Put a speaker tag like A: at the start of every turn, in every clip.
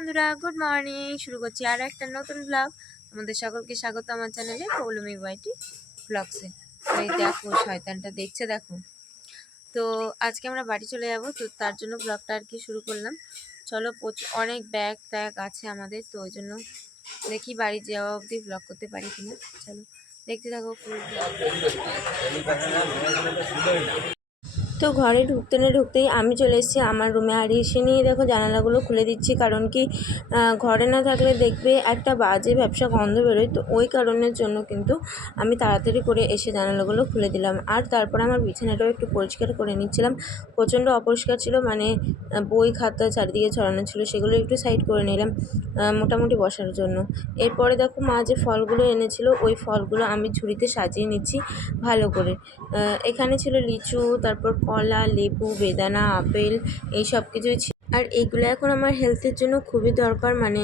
A: বন্ধুরা good morning শুরু করছি আর একটা নতুন ব্লগ আমাদের সকলকে স্বাগত আমার চ্যানেলে পৌলমি ওয়াইটি ব্লগসে এই দেখো, শয়তানটা দেখছে, দেখো। তো আজকে আমরা বাড়ি চলে যাব, তো তার জন্য ব্লগটা আর কি শুরু করলাম। চলো অনেক ব্যাগ ট্যাগ আছে আমাদের, তো ওই জন্য দেখি বাড়ি যাওয়া অবধি ব্লগ করতে পারি কিনা। চলো, দেখতে থাকো তো ঘরে ঢুকতে না ঢুকতেই আমি চলে এসেছি আমার রুমে। আর এসে নিয়ে দেখো জানালাগুলো খুলে দিচ্ছি, কারণ কি ঘরে না থাকলে দেখবে একটা বাজে ব্যবসা গন্ধ বেরোয়। তো ওই কারণের জন্য কিন্তু আমি তাড়াতাড়ি করে এসে জানালাগুলো খুলে দিলাম। আর তারপর আমার বিছানাটাও একটু পরিষ্কার করে নিচ্ছিলাম। প্রচণ্ড অপরিষ্কার ছিল মানে বই খাতা চারিদিকে ছড়ানো ছিল, সেগুলো একটু সাইড করে নিলাম মোটামুটি বসার জন্য। এরপরে দেখো মা যে ফলগুলো এনেছিল, ওই ফলগুলো আমি ঝুড়িতে সাজিয়ে নিচ্ছি ভালো করে। এখানে ছিল লিচু, তারপর কলা লেবু বেদানা আপেল এই সব কিছুই ছিল। আর এগুলো এখন আমার হেলথের জন্য খুবই দরকার মানে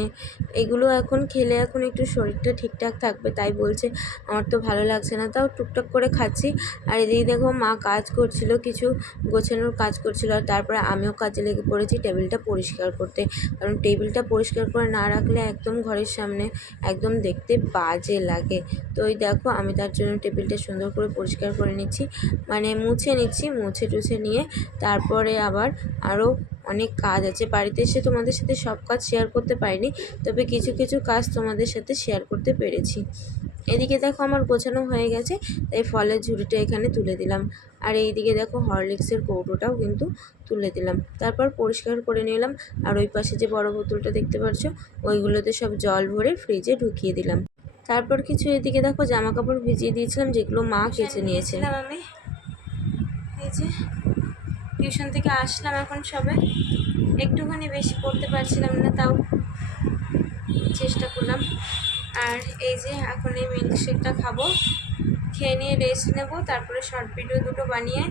A: এগুলো এখন খেলে এখন একটু শরীরটা ঠিকঠাক থাকবে, তাই বলছে। আমার তো ভালো লাগছে না, তাও টুকটাক করে খাচ্ছি। আর এদিকে দেখো মা কাজ করছিল, কিছু গোছানোর কাজ করছিল, আর তারপরে আমিও কাজে লেগে পড়েছি টেবিলটা পরিষ্কার করতে। কারণ টেবিলটা পরিষ্কার করে না রাখলে একদম ঘরের সামনে একদম দেখতে বাজে লাগে। তো ওই দেখো, আমি তার জন্য টেবিলটা সুন্দর করে পরিষ্কার করে নিচ্ছি মানে মুছে নিচ্ছি, মুছে টুছে নিয়ে তারপরে আবার আরও অনেক কাজ আছে। বাড়িতে এসে তোমাদের সাথে সব কাজ শেয়ার করতে পারিনি, তবে কিছু কিছু কাজ তোমাদের সাথে শেয়ার করতে পেরেছি। এদিকে দেখো আমার গোছানো হয়ে গেছে, তাই ফলের ঝুড়িটা এখানে তুলে দিলাম। আর এইদিকে দেখো হরলিক্সের কৌটোটাও কিন্তু তুলে দিলাম। তারপর পরিষ্কার করে নিলাম, আর ওই পাশে যে বড় বোতলটা দেখতে পাচ্ছ ওইগুলোতে সব জল ভরে ফ্রিজে ঢুকিয়ে দিলাম। তারপর কিছু এদিকে দেখো জামা কাপড় ভিজিয়ে দিয়েছিলাম, যেগুলো মা কেচে নিয়েছে। আমি। এই যে টিউশন থেকে আসলাম এখন সবে। একটুখানি বেশি পড়তে পারছিলাম না, তাও চেষ্টা করলাম। আর এই যে এখন এই মিল্কশেকটা খাব, খেয়ে নিয়ে রেস্ট নেব, তারপরে শর্ট ভিডিও দুটো বানিয়ে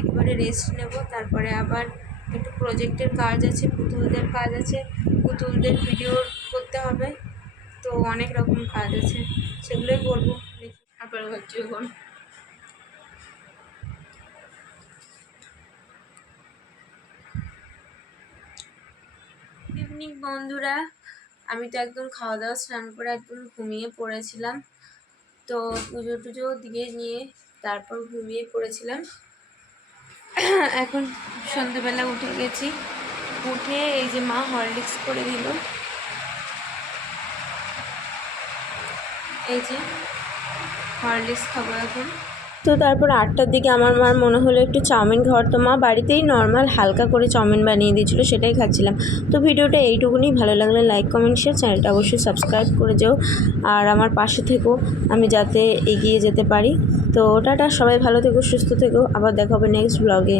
A: একবারে রেস্ট নেব, তারপরে আবার একটু প্রজেক্টের কাজ আছে, পুতুলদের কাজ আছে, পুতুলদের ভিডিও করতে হবে। তো অনেক রকম কাজ আছে, সেগুলোই করব। আবার হচ্ছে ইভিনিং বন্ধুরা। আমি তো একদম খাওয়া দাওয়া স্নান করে একদম ঘুমিয়ে পড়েছিলাম। তো পুজো টুজো দিয়ে নিয়ে তারপর ঘুমিয়ে পড়েছিলাম। এখন সন্ধ্যেবেলা উঠে গেছি। উঠে এই যে মা হরলিক্স করে দিল। এই যে হরলিক্স খাব এখন। তো তারপর আটটার দিকে আমার মার মনে হলো একটু চাউমিন ঘর তো মা বাড়িতেই নর্মাল হালকা করে চাউমিন বানিয়ে দিয়েছিলো, সেটাই খাচ্ছিলাম। তো ভিডিওটা এইটুকুনি, ভালো লাগলে লাইক কমেন্ট শেয়ার চ্যানেলটা অবশ্যই সাবস্ক্রাইব করে যেও। আর আমার পাশে থেকো, আমি যাতে এগিয়ে যেতে পারি। তো টাটা, সবাই ভালো থেকো, সুস্থ থেকো, আবার দেখা হবে নেক্সট ব্লগে